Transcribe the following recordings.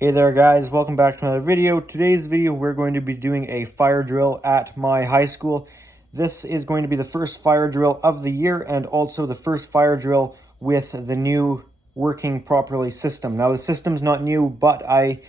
Hey there guys, welcome back to another video. Today's video we're going to be doing a fire drill at my high school. This is going to be the first fire drill of the year and also the first fire drill with the new working properly system. Now the system's not new, but I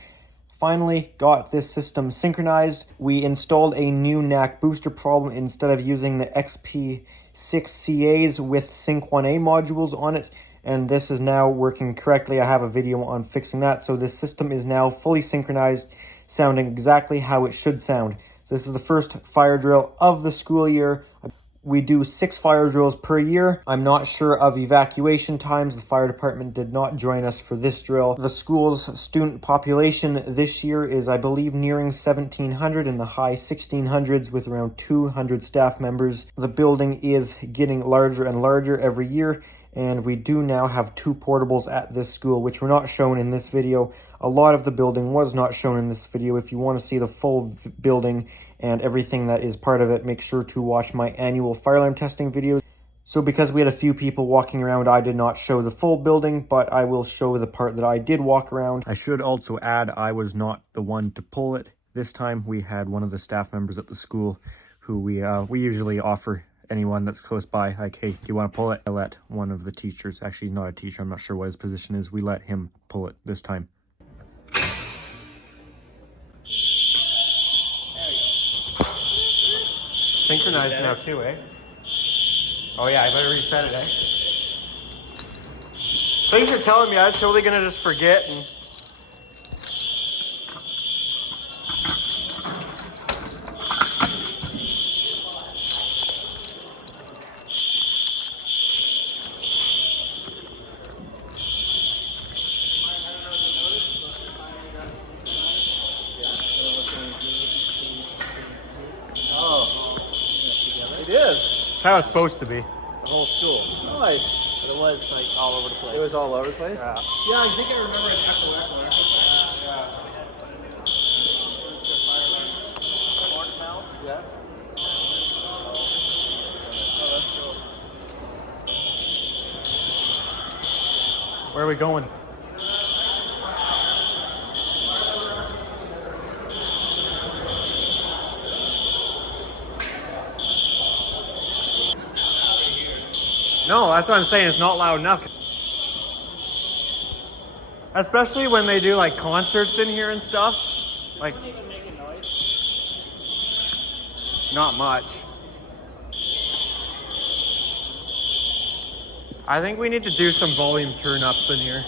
finally got this system synchronized. We installed a new NAC booster problem instead of using the XP6CAs with Sync 1A modules on it. And this is now working correctly. I have a video on fixing that. So this system is now fully synchronized, sounding exactly how it should sound. So this is the first fire drill of the school year. We do 6 fire drills per year. I'm not sure of evacuation times. The fire department did not join us for this drill. The school's student population this year is, I believe, nearing 1,700 in the high 1,600s with around 200 staff members. The building is getting larger and larger every year. And we do now have 2 portables at this school, which were not shown in this video. A lot of the building was not shown in this video. If you want to see the full building and everything that is part of it, make sure to watch my annual fire alarm testing videos. So because we had a few people walking around, I did not show the full building, but I will show the part that I did walk around. I should also add, I was not the one to pull it. This time we had one of the staff members at the school who we usually offer anyone that's close by, like, hey, do you want to pull it? I let one of the teachers, actually not a teacher, I'm not sure what his position is, we let him pull it this time. There you go. Synchronized now too, eh? Oh yeah, I better reset it, eh? Thanks for telling me. I was totally gonna just forget and... It is. That's how it's supposed to be. The whole school. Nice. But it was like all over the place. It was all over the place? Yeah. Yeah, I think I remember it Yeah. Oh, that's cool. Where are we going? No, that's what I'm saying. It's not loud enough. Especially when they do like concerts in here and stuff. Like, Doesn't even make a noise. not much. I think we need to do some volume turn-ups in here.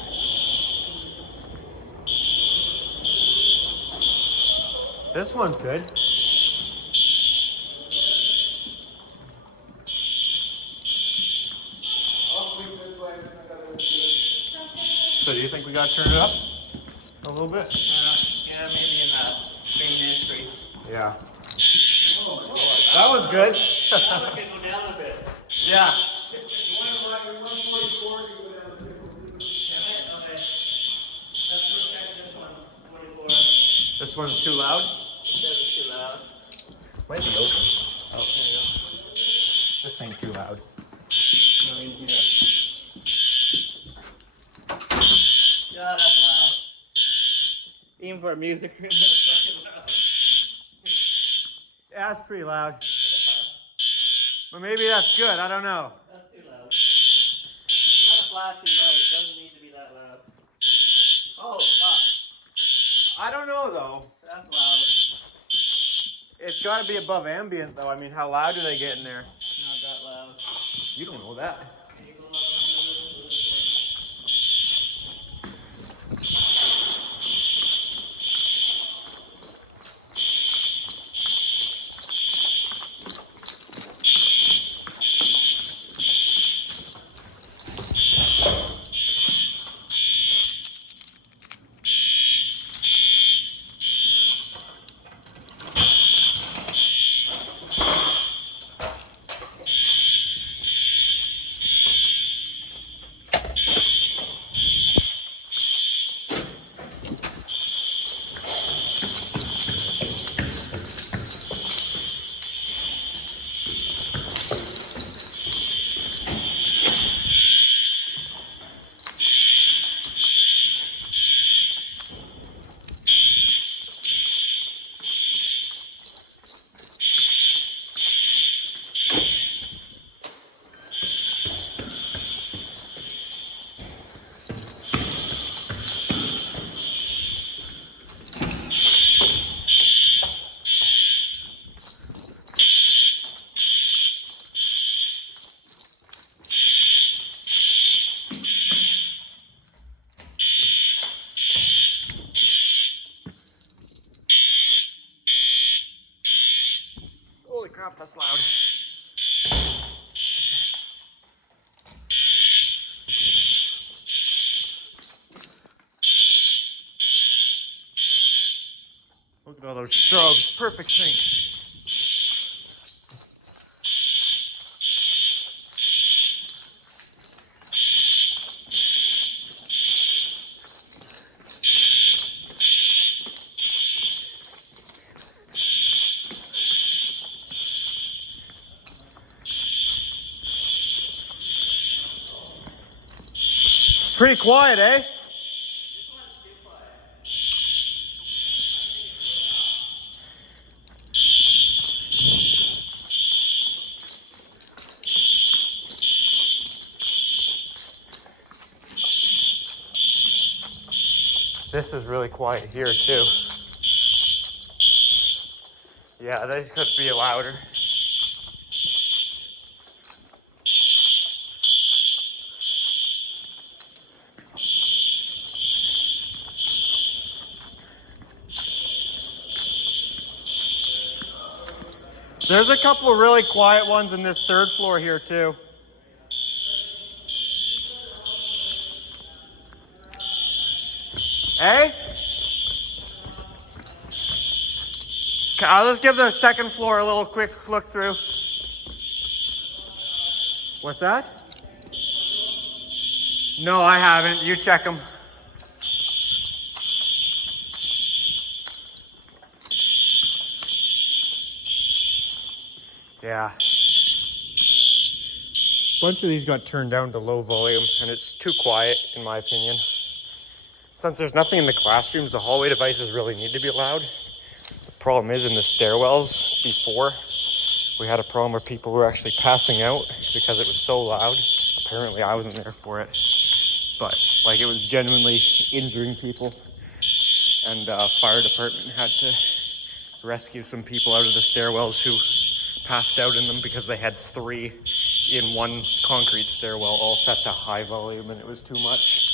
This one's good. So do you think we gotta turn it up a little bit? Yeah, maybe in that main entry. Yeah. That was good. Okay, go down a bit. Yeah. This one's too loud? That's too loud. Might be open. Oh, there you go. This ain't too loud. Yeah, that's loud. Even for a music room, that's fucking loud. Yeah, it's pretty loud. But maybe that's good, I don't know. That's too loud. It's not flashing right. It doesn't need to be that loud. Oh, fuck. I don't know though. That's loud. It's gotta be above ambient though. I mean, how loud do they get in there? Not that loud. You don't know that. Can you go up on this crap, that's loud. Look at all those strobes. Perfect sync. Pretty quiet, eh? This is really quiet here too. Yeah, these could be louder. There's a couple of really quiet ones in this third floor here too. Hey? I'll just give the second floor a little quick look through. What's that? No, I haven't. You check them. Yeah. A bunch of these got turned down to low volume, and it's too quiet, in my opinion. Since there's nothing in the classrooms, the hallway devices really need to be loud. The problem is in the stairwells before, we had a problem where people were actually passing out because it was so loud. Apparently I wasn't there for it, but like it was genuinely injuring people. And fire department had to rescue some people out of the stairwells who passed out in them because they had 3 in one concrete stairwell all set to high volume and it was too much.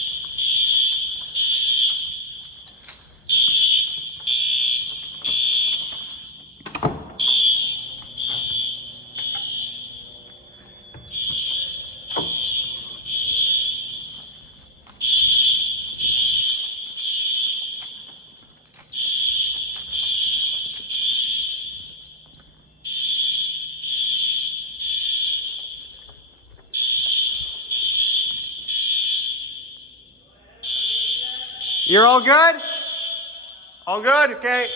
You're all good? All good? Okay.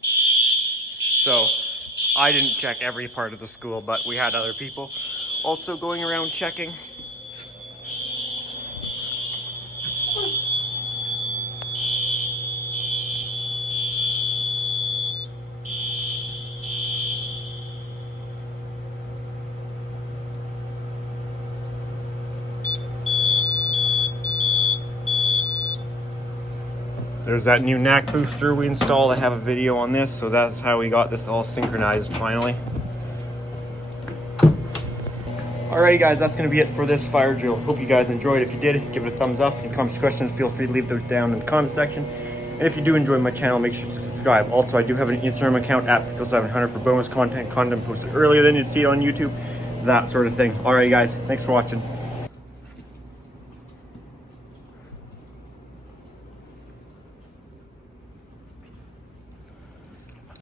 So, I didn't check every part of the school, but we had other people also going around checking. There's that new NAC booster we installed. I have a video on this, so that's how we got this all synchronized finally. Alrighty guys, that's going to be it for this fire drill. Hope you guys enjoyed. If you did, give it a thumbs up. Any comments, questions, feel free to leave those down in the comment section. And if you do enjoy my channel, make sure to subscribe. Also, I do have an Instagram account at Pickle700 for bonus content posted earlier than you'd see it on YouTube, that sort of thing. Alright guys, thanks for watching.